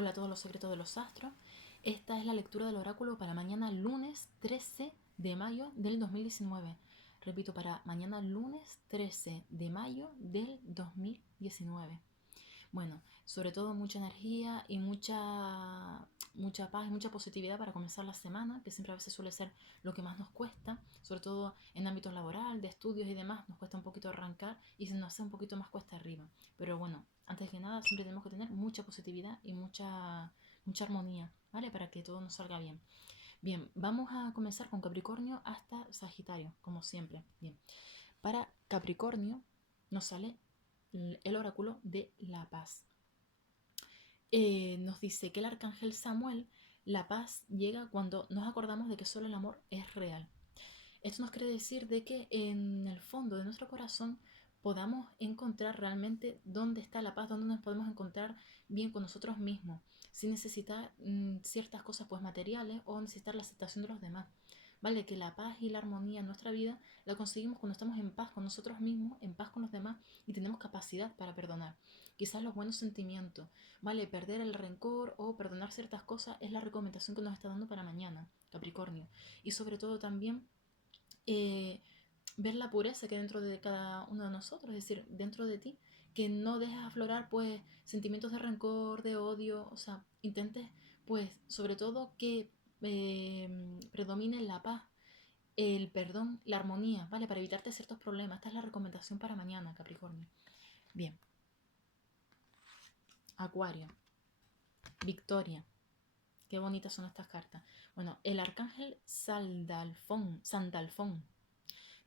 Hola a todos los secretos de los astros. Esta es la lectura del oráculo para mañana lunes 13 de mayo del 2019. Repito, para mañana lunes 13 de mayo del 2019. Bueno, sobre todo mucha energía y mucha paz y mucha positividad para comenzar la semana, que siempre a veces suele ser lo que más nos cuesta, sobre todo en ámbitos laboral, de estudios y demás, nos cuesta un poquito arrancar y se nos hace un poquito más cuesta arriba. Pero bueno, antes que nada siempre tenemos que tener mucha positividad y mucha armonía, ¿vale? Para que todo nos salga bien. Bien, vamos a comenzar con Capricornio hasta Sagitario, como siempre. Bien, para Capricornio nos sale el oráculo de la paz. Nos dice que el arcángel Samuel, la paz llega cuando nos acordamos de que solo el amor es real. Esto nos quiere decir de que en el fondo de nuestro corazón podamos encontrar realmente dónde está la paz, dónde nos podemos encontrar bien con nosotros mismos, sin necesitar ciertas cosas pues materiales o necesitar la aceptación de los demás. ¿Vale? Que la paz y la armonía en nuestra vida la conseguimos cuando estamos en paz con nosotros mismos, en paz con los demás y tenemos capacidad para perdonar. Quizás los buenos sentimientos, ¿vale? Perder el rencor o perdonar ciertas cosas es la recomendación que nos está dando para mañana, Capricornio. Y sobre todo también eh, ver la pureza que hay dentro de cada uno de nosotros, es decir, dentro de ti, que no dejes aflorar pues sentimientos de rencor, de odio, o sea, intentes pues sobre todo que predomine la paz, el perdón, la armonía, ¿vale? Para evitarte ciertos problemas. Esta es la recomendación para mañana, Capricornio. Bien. Acuario. Victoria. Qué bonitas son estas cartas. Bueno, el arcángel Sandalfón.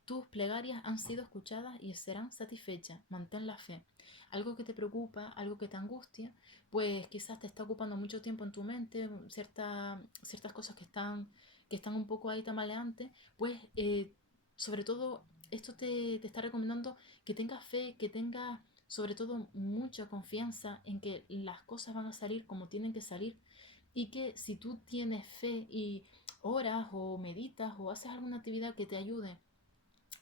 Tus plegarias han sido escuchadas y serán satisfechas. Mantén la fe. Algo que te preocupa, algo que te angustia, pues quizás te está ocupando mucho tiempo en tu mente, ciertas cosas que están un poco ahí tamaleantes, pues sobre todo esto te está recomendando que tengas fe, que tengas sobre todo mucha confianza en que las cosas van a salir como tienen que salir y que si tú tienes fe y oras o meditas o haces alguna actividad que te ayude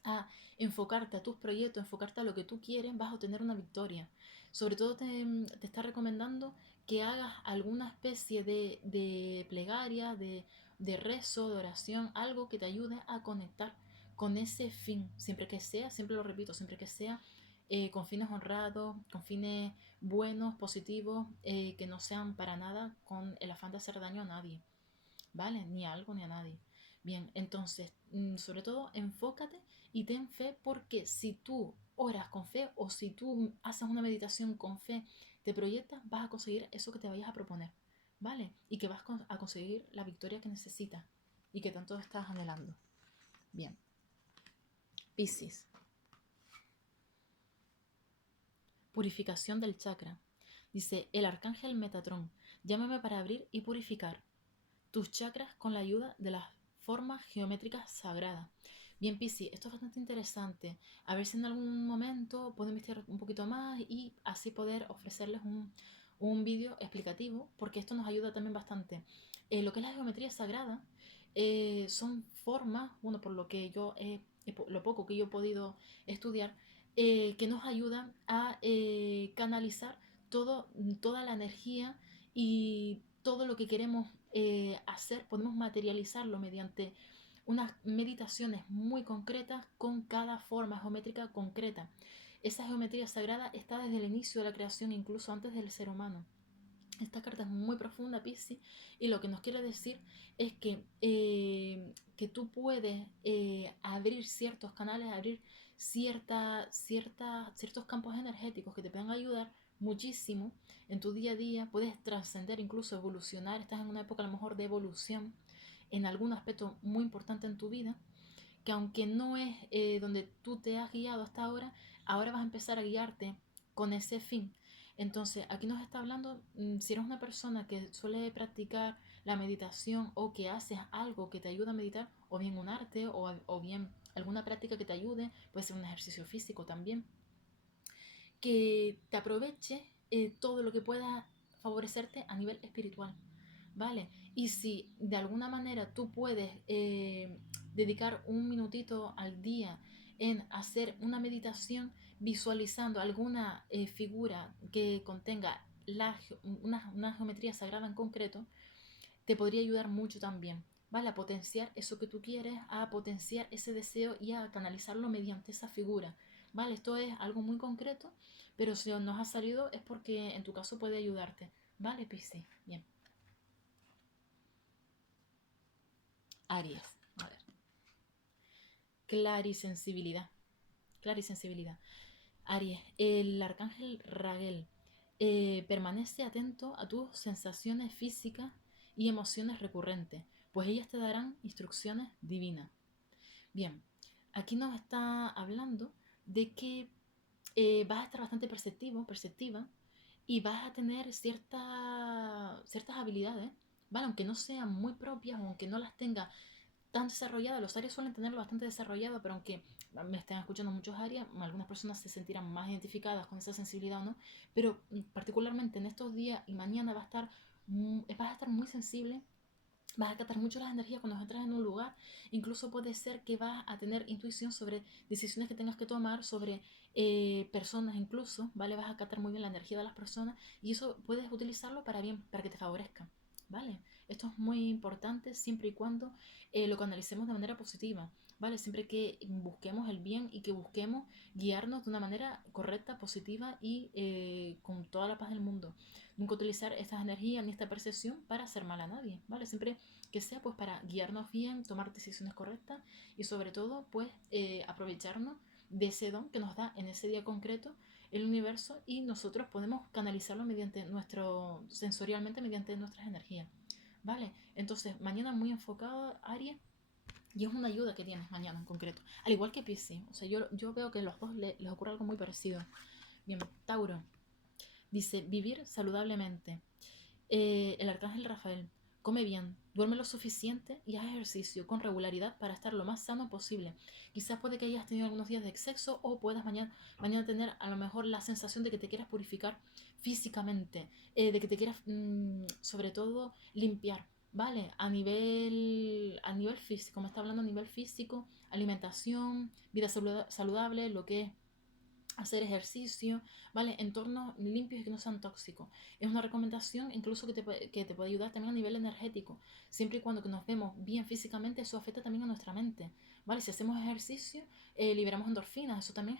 a enfocarte a tus proyectos, enfocarte a lo que tú quieres, vas a obtener una victoria. Sobre todo te está recomendando que hagas alguna especie de plegaria, de rezo, de oración, algo que te ayude a conectar con ese fin, siempre que sea, siempre lo repito, siempre que sea con fines honrados, con fines buenos, positivos, que no sean para nada con el afán de hacer daño a nadie. ¿Vale? Ni a algo ni a nadie. Bien, entonces, sobre todo, enfócate y ten fe porque si tú oras con fe o si tú haces una meditación con fe, te proyectas, vas a conseguir eso que te vayas a proponer, ¿vale? Y que vas a conseguir la victoria que necesitas y que tanto estás anhelando. Bien, Piscis. Purificación del chakra. Dice, el arcángel Metatrón, llámame para abrir y purificar tus chakras con la ayuda de las formas geométricas sagradas. Bien, Piscis, esto es bastante interesante. A ver si en algún momento puedo investigar un poquito más y así poder ofrecerles un vídeo explicativo, porque esto nos ayuda también bastante. Lo que es la geometría sagrada son formas, bueno, por lo que lo poco que yo he podido estudiar, que nos ayudan a canalizar toda la energía y todo lo que queremos hacer, podemos materializarlo mediante unas meditaciones muy concretas con cada forma geométrica concreta. Esa geometría sagrada está desde el inicio de la creación, incluso antes del ser humano. Esta carta es muy profunda, Piscis, y lo que nos quiere decir es que tú puedes abrir ciertos canales, abrir ciertos campos energéticos que te puedan ayudar muchísimo en tu día a día. Puedes trascender, incluso evolucionar. Estás en una época a lo mejor de evolución en algún aspecto muy importante en tu vida, que aunque no es donde tú te has guiado hasta ahora, ahora vas a empezar a guiarte con ese fin. Entonces, aquí nos está hablando, si eres una persona que suele practicar la meditación o que haces algo que te ayuda a meditar, o bien un arte o bien alguna práctica que te ayude, puede ser un ejercicio físico también, que te aproveche todo lo que pueda favorecerte a nivel espiritual, ¿vale? Y si de alguna manera tú puedes dedicar un minutito al día en hacer una meditación visualizando alguna figura que contenga una geometría sagrada en concreto, te podría ayudar mucho también, ¿vale? A potenciar eso que tú quieres, a potenciar ese deseo y a canalizarlo mediante esa figura, ¿vale? Esto es algo muy concreto, pero si nos ha salido es porque en tu caso puede ayudarte, ¿vale, Piscis? Bien. Aries, a ver. Clarisensibilidad. Clarisensibilidad. Aries, el arcángel Raguel permanece atento a tus sensaciones físicas y emociones recurrentes, pues ellas te darán instrucciones divinas. Bien, aquí nos está hablando de que vas a estar bastante perceptivo, perceptiva, y vas a tener ciertas habilidades, ¿vale? Aunque no sean muy propias o aunque no las tengas tan desarrolladas, los áreas suelen tenerlo bastante desarrollado, pero aunque me estén escuchando muchos áreas, algunas personas se sentirán más identificadas con esa sensibilidad, ¿no? Pero particularmente en estos días y mañana vas a estar muy sensible. Vas a captar mucho las energías cuando entras en un lugar. Incluso puede ser que vas a tener intuición sobre decisiones que tengas que tomar, sobre personas incluso, ¿vale? Vas a captar muy bien la energía de las personas y eso puedes utilizarlo para bien, para que te favorezca, ¿vale? Esto es muy importante siempre y cuando lo canalicemos de manera positiva, ¿vale? Siempre que busquemos el bien y que busquemos guiarnos de una manera correcta, positiva y con toda la paz del mundo. Nunca utilizar estas energías ni esta percepción para hacer mal a nadie, ¿vale? Siempre que sea pues para guiarnos bien, tomar decisiones correctas y sobre todo pues aprovecharnos de ese don que nos da en ese día concreto el universo y nosotros podemos canalizarlo sensorialmente mediante nuestras energías, ¿vale? Entonces mañana muy enfocado Aries y es una ayuda que tienes mañana en concreto, al igual que Piscis, o sea, yo veo que a los dos les ocurre algo muy parecido. Bien, Tauro. Dice, vivir saludablemente. El arcángel Rafael, come bien, duerme lo suficiente y haz ejercicio con regularidad para estar lo más sano posible. Quizás puede que hayas tenido algunos días de exceso o puedas mañana tener a lo mejor la sensación de que te quieras purificar físicamente, de que te quieras sobre todo limpiar, ¿vale? A nivel físico, me está hablando a nivel físico, alimentación, vida saludable, lo que es hacer ejercicio, ¿vale? Entornos limpios y que no sean tóxicos. Es una recomendación incluso que te puede ayudar también a nivel energético. Siempre y cuando que nos vemos bien físicamente, eso afecta también a nuestra mente, ¿vale? Si hacemos ejercicio, liberamos endorfinas. Eso también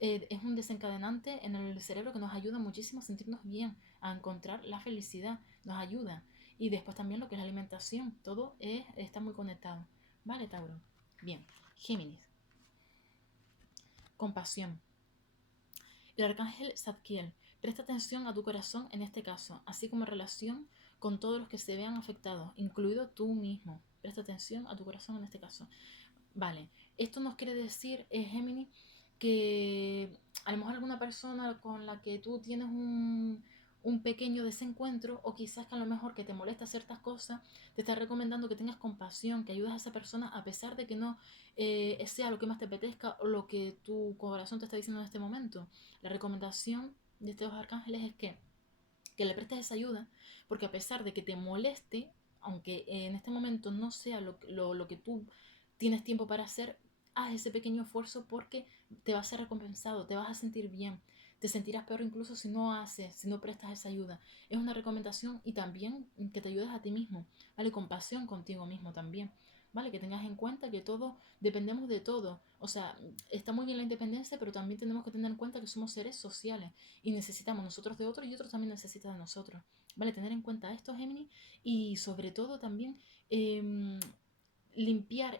es un desencadenante en el cerebro que nos ayuda muchísimo a sentirnos bien, a encontrar la felicidad, nos ayuda. Y después también lo que es la alimentación, todo está muy conectado, ¿vale, Tauro? Bien, Géminis, compasión. El arcángel Zadkiel, presta atención a tu corazón en este caso, así como en relación con todos los que se vean afectados, incluido tú mismo. Presta atención a tu corazón en este caso. Vale, esto nos quiere decir, Géminis, que a lo mejor alguna persona con la que tú tienes un pequeño desencuentro o quizás que a lo mejor que te molesta ciertas cosas, te está recomendando que tengas compasión, que ayudes a esa persona a pesar de que no sea lo que más te apetezca o lo que tu corazón te está diciendo en este momento. La recomendación de estos arcángeles es que le prestes esa ayuda, porque a pesar de que te moleste, aunque en este momento no sea lo que tú tienes tiempo para hacer, haz ese pequeño esfuerzo porque te va a ser recompensado, te vas a sentir bien, te sentirás peor incluso si no prestas esa ayuda. Es una recomendación y también que te ayudes a ti mismo, ¿vale? Compasión contigo mismo también. ¿Vale? Que tengas en cuenta que todos dependemos de todo. O sea, está muy bien la independencia, pero también tenemos que tener en cuenta que somos seres sociales y necesitamos nosotros de otros y otros también necesitan de nosotros. ¿Vale? Tener en cuenta esto, Géminis, y sobre todo también limpiar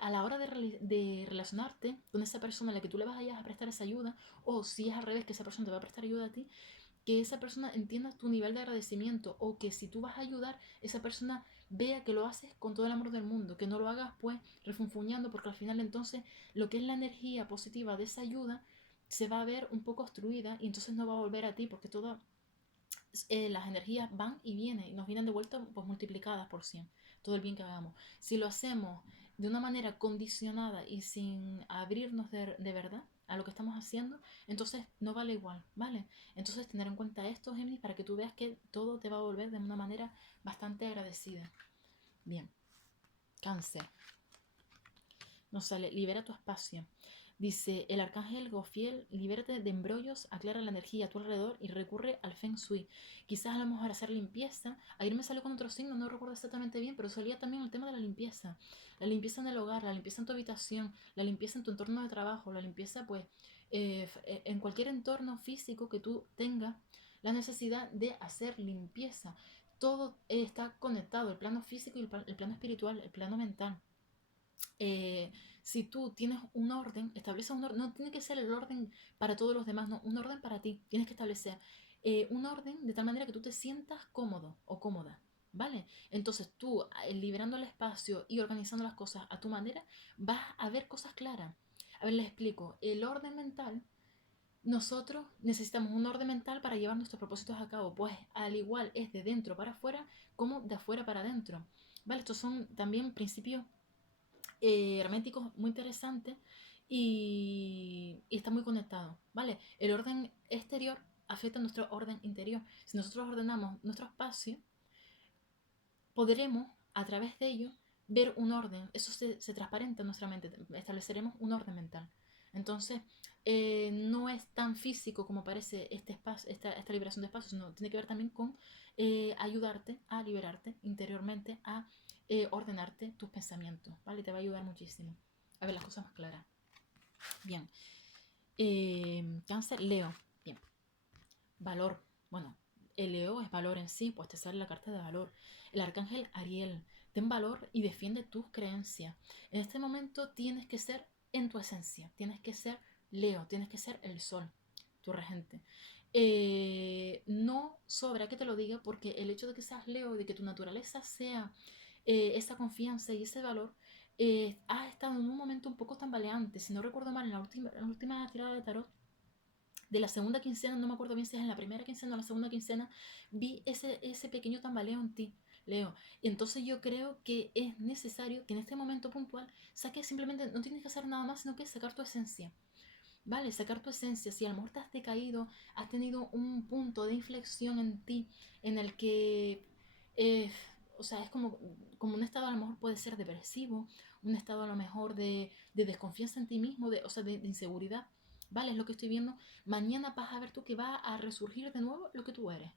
a la hora de relacionarte con esa persona a la que tú le vayas a prestar esa ayuda, o si es al revés, que esa persona te va a prestar ayuda a ti, que esa persona entienda tu nivel de agradecimiento o que si tú vas a ayudar, esa persona vea que lo haces con todo el amor del mundo, que no lo hagas pues refunfuñando, porque al final entonces lo que es la energía positiva de esa ayuda se va a ver un poco obstruida y entonces no va a volver a ti porque todas las energías van y vienen y nos vienen de vuelta pues multiplicadas por 100 todo el bien que hagamos. Si lo hacemos de una manera condicionada y sin abrirnos de verdad a lo que estamos haciendo, entonces no vale igual, ¿vale? Entonces tener en cuenta esto, Géminis, para que tú veas que todo te va a volver de una manera bastante agradecida. Bien, Cáncer. Nos sale, libera tu espacio. Dice, el arcángel Gofiel, libérate de embrollos, aclara la energía a tu alrededor y recurre al Feng Shui. Quizás a lo mejor hacer limpieza. Ayer me salió con otro signo, no recuerdo exactamente bien, pero salía también el tema de la limpieza. La limpieza en el hogar, la limpieza en tu habitación, la limpieza en tu entorno de trabajo, la limpieza pues en cualquier entorno físico que tú tengas la necesidad de hacer limpieza. Todo está conectado, el plano físico y el plano espiritual, el plano mental. Si tú tienes un orden, estableces un orden, no tiene que ser el orden para todos los demás, no, un orden para ti, tienes que establecer un orden de tal manera que tú te sientas cómodo o cómoda, ¿vale? Entonces tú, liberando el espacio y organizando las cosas a tu manera, vas a ver cosas claras. A ver, les explico, el orden mental, nosotros necesitamos un orden mental para llevar nuestros propósitos a cabo, pues al igual es de dentro para afuera como de afuera para adentro, ¿vale? Estos son también principios herméticos muy interesantes y está muy conectado, ¿vale? El orden exterior afecta a nuestro orden interior. Si nosotros ordenamos nuestro espacio, podremos a través de ello ver un orden. Eso se transparenta en nuestra mente. Estableceremos un orden mental. Entonces, no es tan físico como parece este espacio, esta liberación de espacio, sino tiene que ver también con ayudarte a liberarte interiormente, a ordenarte tus pensamientos, ¿vale? Te va a ayudar muchísimo a ver las cosas más claras. Bien. Cáncer, Leo. Bien. Valor. Bueno, el Leo es valor en sí, pues te sale la carta de valor. El arcángel Ariel. Ten valor y defiende tus creencias. En este momento tienes que ser en tu esencia. Tienes que ser Leo. Tienes que ser el sol, tu regente. No sobra que te lo diga porque el hecho de que seas Leo, de que tu naturaleza sea esa confianza y ese valor, has estado en un momento un poco tambaleante. Si no recuerdo mal, en la última tirada de tarot, de la segunda quincena, no me acuerdo bien si es en la primera quincena o la segunda quincena, vi ese pequeño tambaleo en ti, Leo. Entonces yo creo que es necesario que en este momento puntual saques simplemente, no tienes que hacer nada más, sino que sacar tu esencia. Vale, sacar tu esencia. Si a lo mejor te has decaído, has tenido un punto de inflexión en ti en el que, eh, o sea, es como un estado a lo mejor puede ser depresivo, un estado a lo mejor de desconfianza en ti mismo, o sea, de inseguridad. Vale, es lo que estoy viendo. Mañana vas a ver tú que va a resurgir de nuevo lo que tú eres.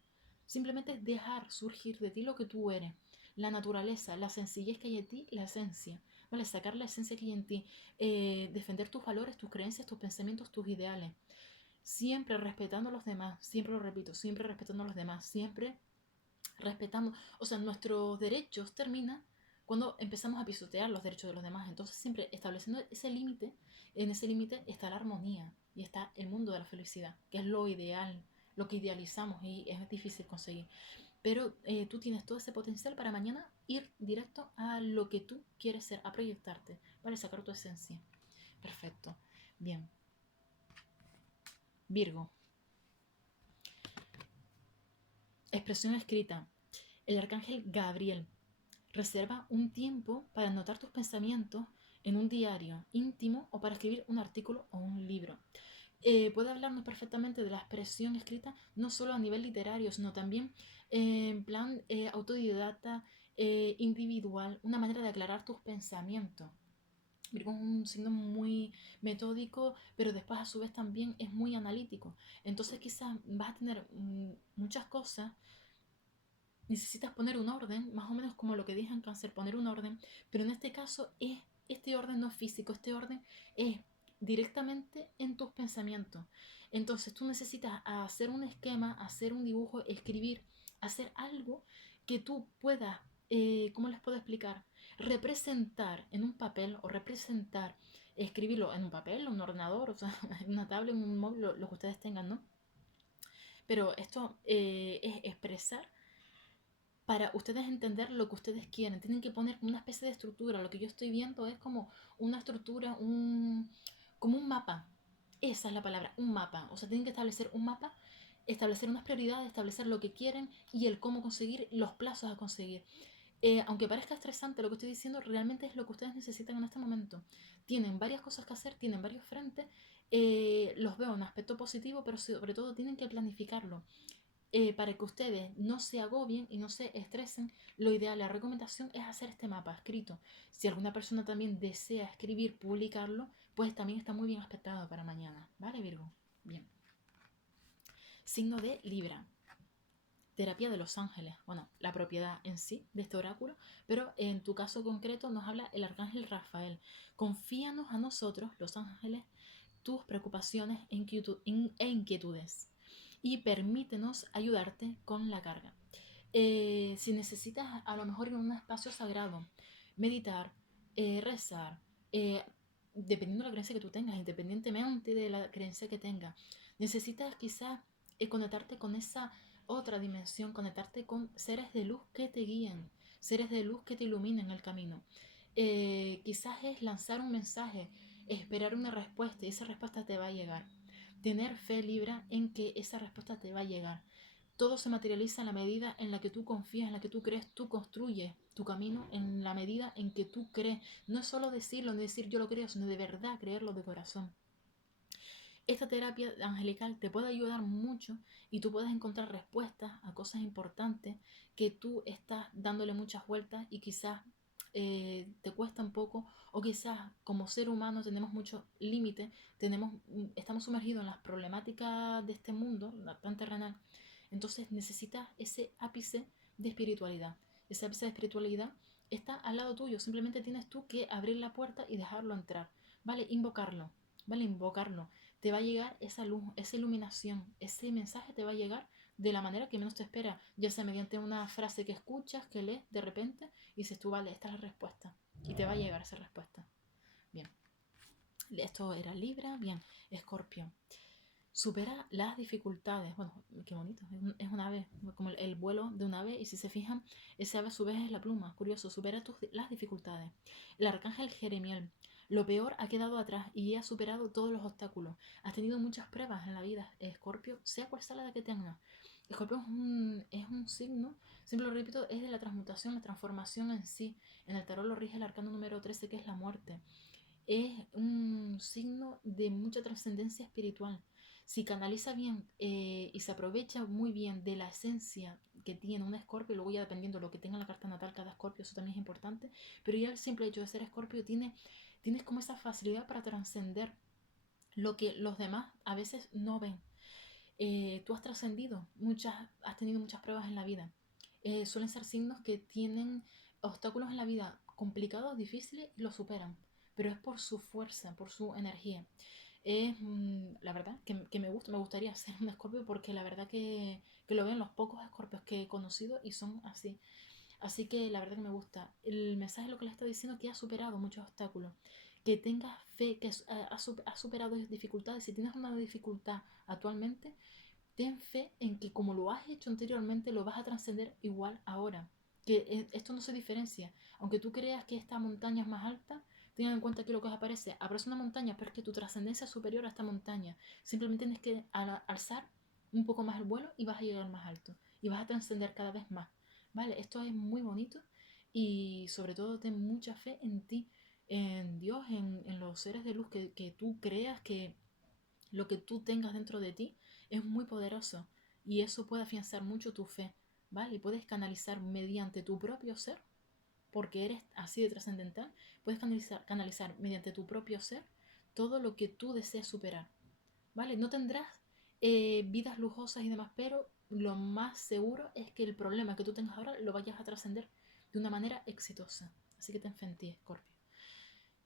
Simplemente dejar surgir de ti lo que tú eres. La naturaleza, la sencillez que hay en ti, la esencia. ¿Vale? Sacar la esencia que hay en ti, defender tus valores, tus creencias, tus pensamientos, tus ideales. Siempre respetando a los demás, siempre lo repito, siempre respetando a los demás, siempre respetando, o sea, nuestros derechos terminan cuando empezamos a pisotear los derechos de los demás. Entonces siempre estableciendo ese límite, en ese límite está la armonía y está el mundo de la felicidad, que es lo ideal, lo que idealizamos y es difícil conseguir. Pero tú tienes todo ese potencial para mañana ir directo a lo que tú quieres ser, a proyectarte, para sacar tu esencia. Perfecto. Bien. Virgo. Expresión escrita. El arcángel Gabriel. Reserva un tiempo para anotar tus pensamientos en un diario íntimo o para escribir un artículo o un libro. Puede hablarnos perfectamente de la expresión escrita, no solo a nivel literario, sino también en plan autodidacta, individual, una manera de aclarar tus pensamientos. Virgo es un signo muy metódico, pero después a su vez también es muy analítico. Entonces quizás vas a tener muchas cosas, necesitas poner un orden, más o menos como lo que dije en Cáncer, poner un orden, pero en este caso este orden no es físico, este orden es directamente en tus pensamientos. Entonces tú necesitas hacer un esquema, hacer un dibujo, escribir, hacer algo que tú puedas, ¿cómo les puedo explicar? Representar en un papel o representar, escribirlo en un papel, en un ordenador, o sea, en una tablet, en un móvil, lo que ustedes tengan, ¿no? Pero esto es expresar para ustedes entender lo que ustedes quieren. Tienen que poner una especie de estructura. Lo que yo estoy viendo es como una estructura, como un mapa. Esa es la palabra, un mapa. O sea, tienen que establecer un mapa, establecer unas prioridades, establecer lo que quieren y el cómo conseguir, los plazos a conseguir. Aunque parezca estresante lo que estoy diciendo, realmente es lo que ustedes necesitan en este momento. Tienen varias cosas que hacer, tienen varios frentes. Los veo en aspecto positivo, pero sobre todo tienen que planificarlo para que ustedes no se agobien y no se estresen. Lo ideal, la recomendación es hacer este mapa escrito. Si alguna persona también desea escribir, publicarlo, pues también está muy bien aspectado para mañana, ¿vale, Virgo? Bien. Signo de Libra. Terapia de los ángeles, bueno, la propiedad en sí de este oráculo, pero en tu caso concreto nos habla el arcángel Rafael. Confíanos a nosotros, los ángeles, tus preocupaciones e inquietudes y permítenos ayudarte con la carga. Si necesitas a lo mejor ir a un espacio sagrado, meditar, rezar, dependiendo de la creencia que tú tengas, independientemente de la creencia que tengas, necesitas quizás conectarte con esa otra dimensión, conectarte con seres de luz que te guíen, seres de luz que te iluminen el camino. Quizás es lanzar un mensaje, esperar una respuesta y esa respuesta te va a llegar. Tener fe, Libra, en que esa respuesta te va a llegar. Todo se materializa en la medida en la que tú confías, en la que tú crees, tú construyes tu camino en la medida en que tú crees. No es solo decirlo, ni decir yo lo creo, sino de verdad creerlo de corazón. Esta terapia angelical te puede ayudar mucho y tú puedes encontrar respuestas a cosas importantes que tú estás dándole muchas vueltas y quizás te cuesta un poco, o quizás como ser humano tenemos muchos límites, estamos sumergidos en las problemáticas de este mundo tan terrenal. Entonces necesitas ese ápice de espiritualidad. Ese ápice de espiritualidad está al lado tuyo, simplemente tienes tú que abrir la puerta y dejarlo entrar, ¿vale? Invocarlo, ¿vale? Invocarlo. Te va a llegar esa luz, esa iluminación, ese mensaje te va a llegar de la manera que menos te espera, ya sea mediante una frase que escuchas, que lees de repente y dices tú, vale, esta es la respuesta, y te va a llegar esa respuesta. Bien, esto era Libra. Bien, Escorpio. Supera las dificultades. Bueno, qué bonito, es un ave, como el vuelo de un ave, y si se fijan, ese ave a su vez es la pluma. Curioso, supera las dificultades. El arcángel Jeremiel. Lo peor ha quedado atrás y has superado todos los obstáculos. Has tenido muchas pruebas en la vida, Escorpio, sea cual sea la que tengas. Escorpio es un signo, siempre lo repito, es de la transmutación, la transformación en sí. En el tarot lo rige el arcano número 13, que es la muerte. Es un signo de mucha trascendencia espiritual. Si canaliza bien y se aprovecha muy bien de la esencia que tiene un escorpio, luego ya dependiendo de lo que tenga la carta natal cada escorpio, eso también es importante, pero ya el simple hecho de ser escorpio tienes como esa facilidad para trascender lo que los demás a veces no ven. Tú has trascendido, has tenido muchas pruebas en la vida. Suelen ser signos que tienen obstáculos en la vida complicados, difíciles, y los superan, pero es por su fuerza, por su energía. La verdad que me gustaría ser un escorpio, porque la verdad que lo ven los pocos escorpios que he conocido y son así. Así que la verdad que me gusta. El mensaje es lo que le está diciendo, que ha superado muchos obstáculos. Que tengas fe, que has superado dificultades. Si tienes una dificultad actualmente, ten fe en que como lo has hecho anteriormente, lo vas a trascender igual ahora. Que esto no se diferencia. Aunque tú creas que esta montaña es más alta, tengan en cuenta que lo que os aparece una montaña, pero es que tu trascendencia es superior a esta montaña. Simplemente tienes que alzar un poco más el vuelo y vas a llegar más alto. Y vas a trascender cada vez más. ¿Vale? Esto es muy bonito, y sobre todo ten mucha fe en ti, en Dios, en los seres de luz, que tú creas que lo que tú tengas dentro de ti es muy poderoso, y eso puede afianzar mucho tu fe, ¿vale? Y puedes canalizar mediante tu propio ser, porque eres así de trascendental, puedes canalizar mediante tu propio ser todo lo que tú deseas superar, ¿vale? No tendrás vidas lujosas y demás, pero lo más seguro es que el problema que tú tengas ahora lo vayas a trascender de una manera exitosa. Así que ten fe en ti, Scorpio.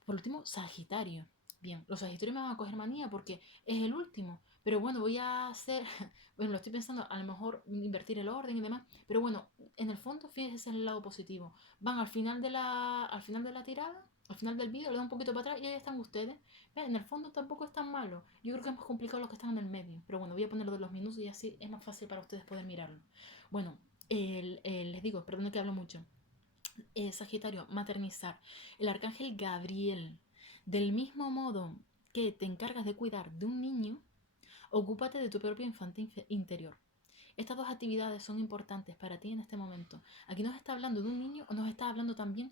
Por último, Sagitario. Bien, los Sagitarios me van a coger manía porque es el último. Pero bueno, voy a hacer, bueno, lo estoy pensando, a lo mejor invertir el orden y demás. Pero bueno, en el fondo, fíjese en el lado positivo. Van al final de la tirada, al final del vídeo, le dan un poquito para atrás y ahí están ustedes. ¿Ven? En el fondo tampoco es tan malo. Yo creo que es más complicado los que están en el medio. Pero bueno, voy a ponerlo de los minutos y así es más fácil para ustedes poder mirarlo. Bueno, les digo, perdón que hablo mucho. Sagitario, maternizar. El arcángel Gabriel. Del mismo modo que te encargas de cuidar de un niño, ocúpate de tu propio infante interior. Estas dos actividades son importantes para ti en este momento. Aquí nos está hablando de un niño, o nos está hablando también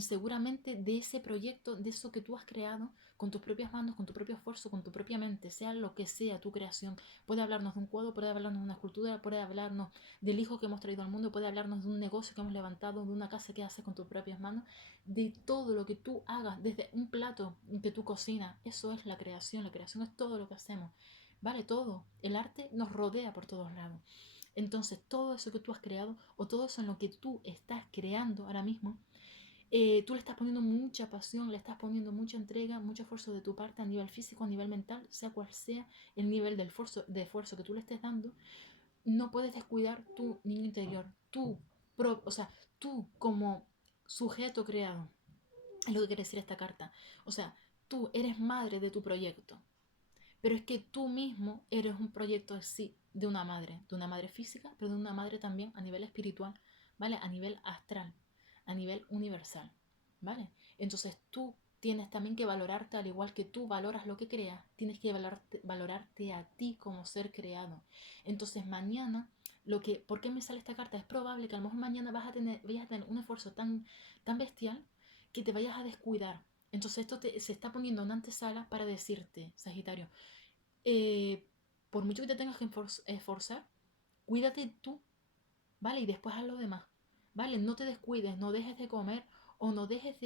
seguramente de ese proyecto, de eso que tú has creado con tus propias manos, con tu propio esfuerzo, con tu propia mente, sea lo que sea tu creación. Puede hablarnos de un cuadro, puede hablarnos de una escultura, puede hablarnos del hijo que hemos traído al mundo, puede hablarnos de un negocio que hemos levantado, de una casa que haces con tus propias manos, de todo lo que tú hagas, desde un plato que tú cocinas. Eso es la creación es todo lo que hacemos, vale, todo. El arte nos rodea por todos lados. Entonces, todo eso que tú has creado o todo eso en lo que tú estás creando ahora mismo, tú le estás poniendo mucha pasión, le estás poniendo mucha entrega, mucho esfuerzo de tu parte a nivel físico, a nivel mental, sea cual sea el nivel de esfuerzo que tú le estés dando. No puedes descuidar tu niño interior, o sea, tú como sujeto creado. Es lo que quiere decir esta carta. O sea, tú eres madre de tu proyecto, pero es que tú mismo eres un proyecto así de una madre física, pero de una madre también a nivel espiritual, ¿vale? A nivel astral, a nivel universal, ¿vale? Entonces tú tienes también que valorarte al igual que tú valoras lo que creas, tienes que valorarte a ti como ser creado. Entonces mañana, ¿por qué me sale esta carta? Es probable que a lo mejor mañana vayas a tener un esfuerzo tan bestial que te vayas a descuidar. Entonces se está poniendo en antesala para decirte, Sagitario, eh, por mucho que te tengas que esforzar, cuídate tú, ¿vale? Y después haz lo demás, ¿vale? No te descuides, no dejes de comer o no dejes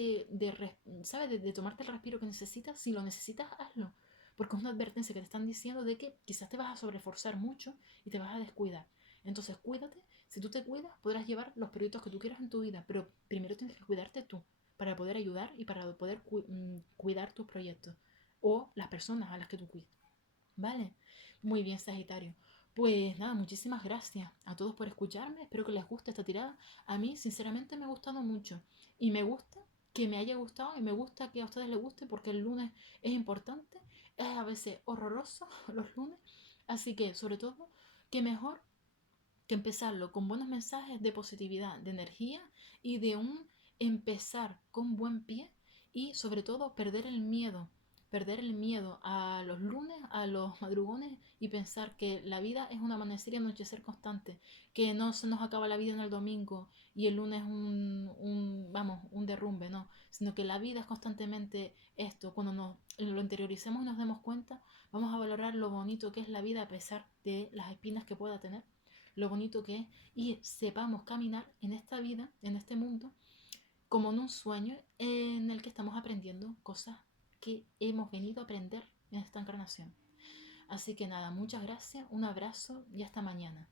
¿sabes? De tomarte el respiro que necesitas. Si lo necesitas, hazlo. Porque es una advertencia que te están diciendo de que quizás te vas a sobreforzar mucho y te vas a descuidar. Entonces, cuídate. Si tú te cuidas, podrás llevar los proyectos que tú quieras en tu vida, pero primero tienes que cuidarte tú para poder ayudar y para poder cuidar tus proyectos o las personas a las que tú cuidas. Vale, muy bien, Sagitario. Pues nada, muchísimas gracias a todos por escucharme. Espero que les guste esta tirada. A mí, sinceramente, me ha gustado mucho. Y me gusta que me haya gustado y me gusta que a ustedes les guste porque el lunes es importante. Es a veces horroroso los lunes. Así que, sobre todo, que mejor que empezarlo con buenos mensajes de positividad, de energía y de un empezar con buen pie y sobre todo perder el miedo a los lunes, a los madrugones y pensar que la vida es un amanecer y anochecer constante, que no se nos acaba la vida en el domingo y el lunes un derrumbe, no, sino que la vida es constantemente esto. Cuando lo interioricemos y nos demos cuenta, vamos a valorar lo bonito que es la vida a pesar de las espinas que pueda tener, lo bonito que es, y sepamos caminar en esta vida, en este mundo, como en un sueño en el que estamos aprendiendo cosas que hemos venido a aprender en esta encarnación. Así que nada, muchas gracias, un abrazo y hasta mañana.